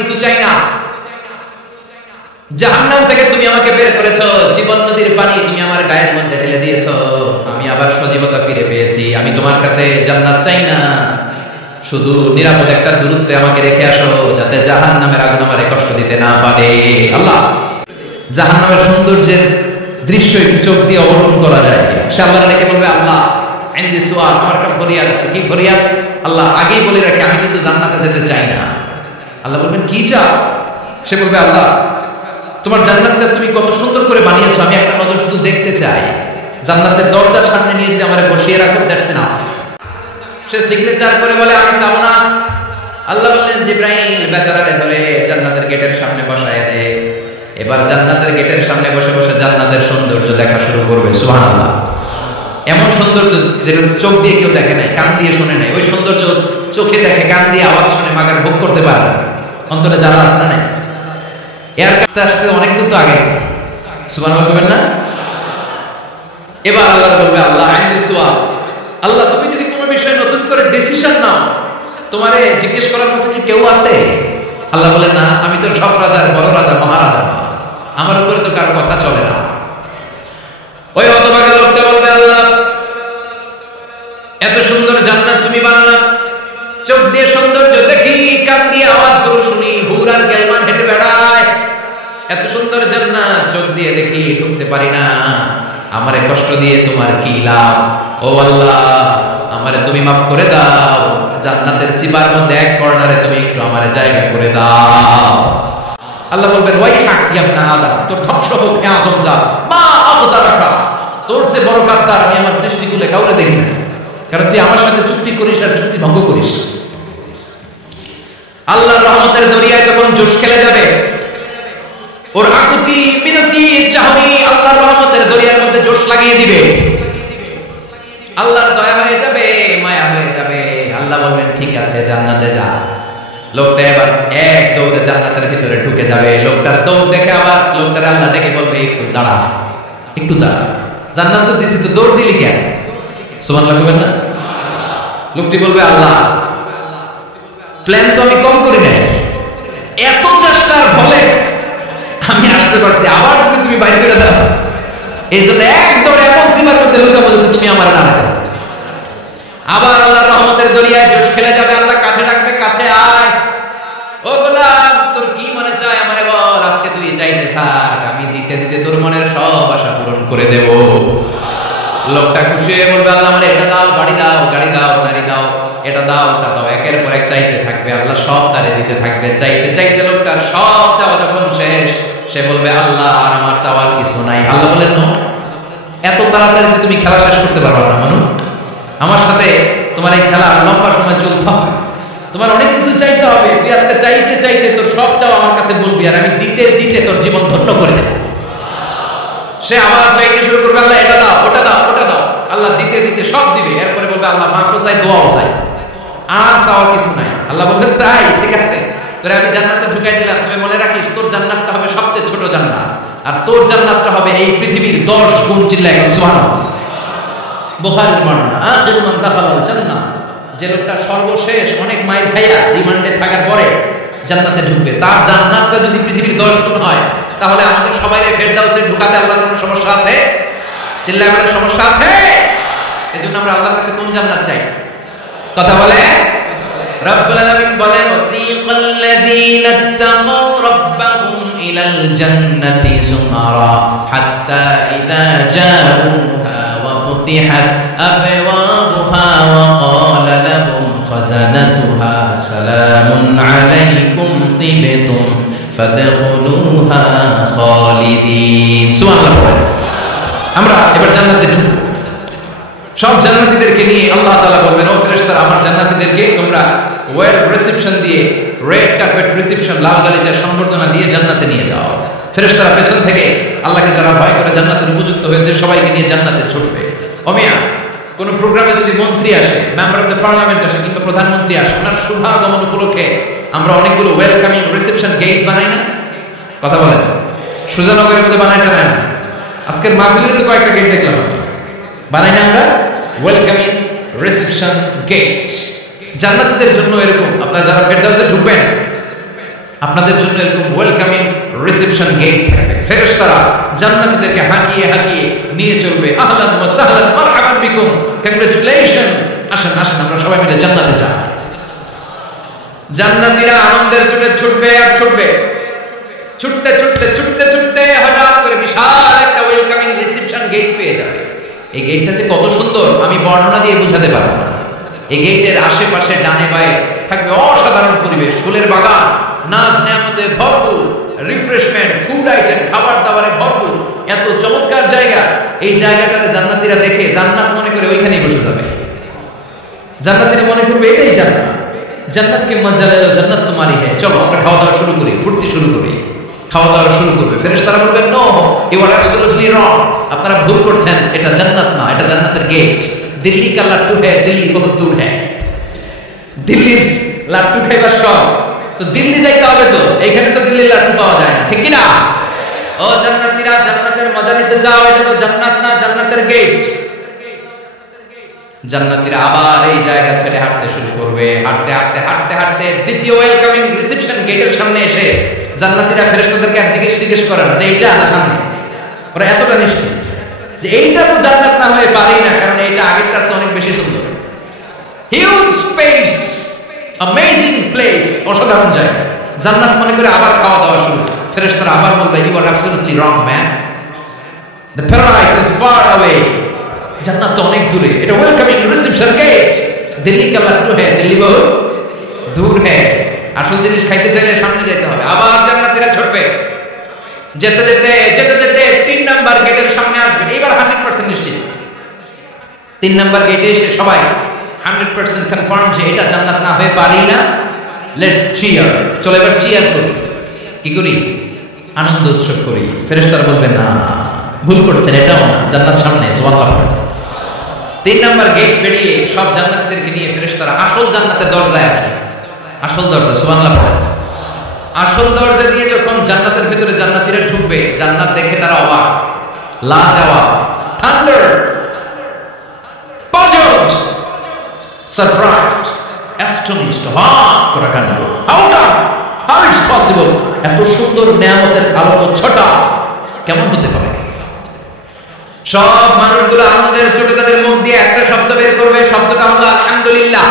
কিছু চাই না। জাহান্নাম থেকে তুমি আমাকে বের করেছো, জীবন নদীর পানি তুমি আমার গায়ের মধ্যে ঢেলে দিয়েছো, আমি আবার সজীবতা ফিরে পেয়েছি। আমি তোমার কাছে জান্নাত চাই না, শুধু নিরাপদ একটা দূরত্বে আমাকে রেখে আসো, যাতে জাহান্নামের আগুন আমারে কষ্ট দিতে না পারে। আল্লাহ, জাহান্নামের সৌন্দর্যের দৃশ্য একটু চোখ দিয়ে অবলোকন করা যায়। সে আল্লাহ রেখে বলবে, আল্লাহ ইনদি সুআল, আমার একটা ফরিয়াদ আছে। কি ফরিয়াদ? আল্লাহ আগেই বলে রাখে, আমি কিন্তু জান্নাতে যেতে চাই না। আল্লাহ বলবেন, কি চাও? সে বলবে, আল্লাহ তোমার জান্নাতটা তুমি কত সুন্দর করে বানিয়েছো, আমি একটা নজর শুধু দেখতে চাই। জান্নাতের দরজার সামনে নিয়ে যদি আমারে বসিয়ে রাখো, দ্যাটস এনাফ। সে সিগনেচার করে বলে, আমি চাবো না। আল্লাহ বললেন, জিব্রাইল বেচারারে ধরে জান্নাতের গেটের সামনে বসায় দে। এবার জান্নাতের গেটের সামনে বসে বসে জান্নাতের সৌন্দর্য দেখা শুরু করবে। সুবহানাল্লাহ। এমন সৌন্দর্য যেটা চোখ দিয়ে কেউ দেখে নাই, কান দিয়ে শুনে নাই। ওই সৌন্দর্য চোখে দেখে, কান দিয়ে আওয়াজ শুনে মাগার ভোগ করতে পারবে। অন্তরে জ্বালা আসে না? এর কাছে আসতে অনেক দূর তো আগাইছে। সুবহানাল্লাহ বলবেন না? এবার আল্লাহ বলবে, আল্লাহ ইনদি সুআল, আল্লাহ তুমি যদি কোনো বিষয়ে নতুন করে ডিসিশন নাও, তোমারে জিজ্ঞেস করার মতো কি কেউ আছে? আল্লাহ বলে, না, আমি তো সব রাজার বড় রাজা, মহারাজা, আমার উপরে তো কারো কথা চলে না। ওই হতভাগা লোকটা বলবে, আল্লাহ এত সুন্দর জান্নাত তুমি বানালা, চোখ দিয়ে সৌন্দর্য দেখি, কান দিয়ে আওয়াজগুলো শুনি, হুর আর গেলমান হেঁটে বেড়ায়, এত সুন্দর জান্নাত চোখ দিয়ে দেখি, ঢুকতে পারি না, আমারে কষ্ট দিয়ে তোমার কি লাভ? ও আল্লাহ, আমারে তুমি মাফ করে দাও, জান্নাতের চিবার মধ্যে এক কর্নারে তুমি একটু আমারে জায়গা করে দাও। আল্লাহ বলবেন, ওয়াই হাক ইয়া ইবনা আদম, তোর ধ্বংস হোক হে আদম জাত, মা আগদারাকা, তোর যে বড় গাদ্দার আমি আমার সৃষ্টিকুলে কাউরে দেখি না, কারণ তুই আমার সাথে চুক্তি করিস আর চুক্তি ভঙ্গ করিস। আল্লাহর রহমতের দরিয়ায় যখন জোশ খেলে যাবে, ওর আকুতি মিনতি চাহনি আল্লাহর রহমতের দরিয়ার মধ্যে জোশ লাগিয়ে দিবে, আল্লাহর দয়া হয়ে যাবে, মায়া হয়ে যাবে। আল্লাহ বলবেন, ঠিক আছে জান্নাতে যা। লোকটা এবার এক দৌড়ে জান্নাতের ভিতরে ঢুকে যাবে। লোকটার দৌড় দেখে আবার লোকটার আল্লাহ ডেকে বলবে, একটু দাঁড়া, একটু দাঁড়া, জান্নাত তো দিছি, তো দৌড় দিলি কেন? সুবহানাল্লাহ বলবেন না? লোকটি বলবে, আল্লাহ প্ল্যান তো আমি কম করি নাই, এত চেষ্টার ফলে আমি আসতে পারছি, আবার যদি তুমি বাইরে করে দাও, এই জন্য একদম এমন সীমার মধ্যে লুকাবো যাতে তুমি আমার না রাখো। আবার আল্লাহর রহমতের দরিয়ায় জোশ খেলে যাবে। আল্লাহ কাছে ডাকবে, কাছে আয়, ও গোলাম তোর কি মনে চায় আমারে বল, আজকে তুই চাইতে থাক, আমি দিতে দিতে তোর মনের সব আশা পূরণ করে দেব। লোকটা খুশি হয়ে বলবে, আল্লাহ আমারে এটা দাও, বাড়ি দাও, গাড়ি দাও, নারী দাও, এটা দাও, ওটা দাও, একের পর এক চাইতে থাকবে। আল্লাহ সব তারে দিতে থাকবে। চাইতে চাইতে লোকটার সব চাওয়া যখন শেষ, সে বলবে, আল্লাহ আর আমার চাওয়ার কিছু নাই। আল্লাহ বলেন, নো, এত তাড়াতাড়ি যে তুমি খেলা শেষ করতে পারবে না মানুষ, আমার সাথে তোমার এই খেলা লম্বা সময় চলতে হবে, তোমার অনেক কিছু চাইতে হবে। তুই আজকে চাইতে চাইতে তোর সব চাওয়া আমার কাছে বলবি, আর আমি দিতে দিতে তোর জীবন ধন্য করে দেব। সে আবার চাইতে শুরু করবে, আল্লাহ এটা দাও, ওটা দাও, ওটা দাও। আল্লাহ দিতে দিতে সব দিবে। এরপরে বলবে, আল্লাহ মাফও চাই, দোয়াও চাই, আর চাওয়ার কিছু নাই। আল্লাহ বলবেন, তাই ঠিক আছে, তোরে আমি জান্নাতে ঢুকাই দিলাম, তুমি মনে রাখিস তোর জান্নাতটা হবে সবচেয়ে ছোট জান্নাত, আর তোর জান্নাতটা হবে এই পৃথিবীর 10 গুণ। চিল্লায় এখন সুবহানাল্লাহ। বুখারীর বর্ণনা, আখিরু মান দাখালাল জান্নাহ, যে লোকটা সর্বশেষ অনেক মাইল খাইয়া রিমান্ডে থাকার পরে জান্নাতে ঢুকবে, তার জান্নাতটা যদি পৃথিবীর 10 গুণ হয়, তাহলে আমাদের সবাইকে ফেরদাউসে ঢুকাতে আল্লাহর কোনো সমস্যা আছে? চিল্লায় বলেন, সমস্যা আছে? এজন্য আমরা আল্লাহর কাছে কোন জান্নাত চাই? কথা বলে রব্বুল আলামিন বলেন, ওয়াসিকাল্লাযীনা ইত্তাকাউ রাব্বাহুম ইলাল জান্নাতি যুমারা হাত্তা ইযা জাউহা ওয়া ফুতিহাত আবওয়াবুহা ওয়া ক্বালা লাহুম খাযানাতুহা সালামুন আলাইকুম তিবতুম ফাদখুলুহা খালিদিন। সুবহানাল্লাহ। আমরা এবার জান্নাতে ঢুকব। সব জান্নাতীদেরকে নিয়ে আল্লাহ তাআলা বলবেন, ও ফেরেশতারা, আমার জান্নাতীদেরকে তোমরা ওয়েল রিসেপশন দিয়ে, রেড কার্পেট রিসেপশন, লাল গালিচার সংবর্ধনা দিয়ে জান্নাতে নিয়ে যাও। ফেরেশতারা পেছন থেকে আল্লাহকে যারা ভয় করে জান্নাতের উপযুক্ত হয়েছে সবাইকে নিয়ে জান্নাতে ছুটবে। ওমিয়া, কোন প্রোগ্রামে যদি মন্ত্রী আসে, মেম্বার অফ দ্য পার্লামেন্ট আসে, কিংবা প্রধানমন্ত্রী আসে, ওনার শুভাগমন উপলক্ষে আমরা অনেকগুলো ওয়েলকামিং রিসেপশন গেট বানাই না? কথা বলেন, সুজানগরের মধ্যে বানাইটা না? আজকের মাহফিলের তো কয়েকটা গেট দেখলাম, বানাই না আমরা ওয়েলকামিং রিসেপশন গেট জান্নাতীদের জন্য। এরকম আপনারা যারা ফেরদাউসে ঢুকবেন, আপনাদের জন্য এরকম ওয়েলকামিং রিসেপশন গেট থাকবে, ফেরেশতারা জান্নাতীদেরকে হাঁকিয়ে হাঁকিয়ে নিয়ে চলবে, আহলান ওয়া সাহলান মারহাবান বিকুম, কংগ্রাচুলেশন, আসেন আসেন আমরা সবাই মিলে জান্নাতে যাই। জান্নাতীরা আনন্দের চোটে ছুটবে আর ছুটবে, ছুটতে ছুটতে ছুটতে ছুটতে হঠাৎ করে বিশাল একটা ওয়েলকামিং রিসেপশন গেট পেয়ে যাবে। এই গেটটা যে কত সুন্দর আমি বর্ণনা দিয়ে বোঝাতে পারবো না। এই গেটের আশেপাশে ডানে বায়ে থাকবে অসাধারণ পরিবেশ, ফুলের বাগান, নাজ নেয়ামতে ভরপুর, রিফ্রেশমেন্ট, ফুড আইটেম, খাবার দাবারে ভরপুর, এত চমৎকার জায়গা। এই জায়গাটাতে জান্নাতীরা দেখে জান্নাত মনে করে ওইখানেই বসে যাবে। জান্নাতীরা মনে করবে এটাই জান্নাত, জান্নাতকে মজা লে লো, জান্নাত তোমারই হ্যায়, চলো আমরা খাওয়া দাওয়া শুরু করি, ফুর্তি শুরু করি। খাওয়া দাওয়া শুরু করবে, ফেরেশতারা বলবেন no, you are absolutely wrong, আপনারা ভুল করছেন, এটা জান্নাত না, এটা জান্নাতের গেট। দিল্লি কা লাট্টু হ্যায়, দিল্লি বহুত দূর হ্যায়। দিল্লির লাট্টু খাইবার শখ, তো দিল্লি যাইতে হবে, তো এইখানে তো দিল্লির লাট্টু পাওয়া যায় না, ঠিক কি না? ও জান্নাতীরা, জান্নাতের মজা নিতে যাও, এটা তো জান্নাত না, জান্নাতের গেট। জান্নাতীরা আবার এই জায়গা ছেড়ে হাঁটতে শুরু করবে, হাঁটতে হাঁটতে হাঁটতে হাঁটতে দ্বিতীয় ওয়েলকামিং রিসেপশন গেটের সামনে এসে জান্নাতীরা ফেরেশতাদেরকে আর জিজ্ঞেস করে না যে এইটা না সামনে, ওরা এতটা নিশ্চিত যে এইটা তো জান্নাত না হয়ে পারেই না, কারণ এইটা আগেরটার চেয়ে অনেক বেশি সুন্দর। হিউজ স্পেস, অ্যামেজিং প্লেস, অসাধারণ জায়গা। জান্নাত মনে করে আবার খাওয়া দাওয়া শুরু। ফেরেশতারা আবার বলবে you are absolutely wrong man, the paradise is far away, জান্নাত তো অনেক দূরে, এটা ওয়েলকামিং রিসেপশন গেট। দিল্লি কা লাট্টু হ্যায়, দিল্লি বহুত দূর হ্যায়। আসল জিনিস খাইতে চাইলে সামনে যেতে হবে। আবার জান্নাতীরা ছুটবে, যেতে যেতে যেতে যেতে 3 নাম্বার গেটের সামনে আসবে। এইবার 100% নিশ্চিত, 3 নাম্বার গেটে এসে সবাই 100% কনফার্ম যে এটা জান্নাত না হয়ে পারেই না। লেটস চিয়ার, চলো এবার চিয়ার করি। কি করি? আনন্দ উৎসব করি। ফেরেশতারা বলবেন না, ভুল করছেন, এটাও না, জান্নাত সামনে, সুবহানাল্লাহ। 3 নাম্বার গেট পেরিয়ে সব জান্নাতীদেরকে নিয়ে ফেরেশতারা আসল জান্নাতের দরজায় আসবে। আসল দরজা, সুবহানাল্লাহ। আসল দরজা দিয়ে যখন জান্নাতের ভিতরে জান্নাতীরা ঢুকবে, জান্নাত দেখে তারা অবাক, লাজবাব, থান্ডার, পাজলড, সারপ্রাইজড, অ্যাস্টনিশড, অবাক করা কাণ্ড। হাউ ইটস পসিবল, এত সুন্দর নিয়ামতের আলোকচ্ছটা কেমন হতে পারে? সব মানুষগুলো আনন্দের চোটে তাদের মুখ দিয়ে একটা শব্দ বের করবে, শব্দটা হলো আলহামদুলিল্লাহ।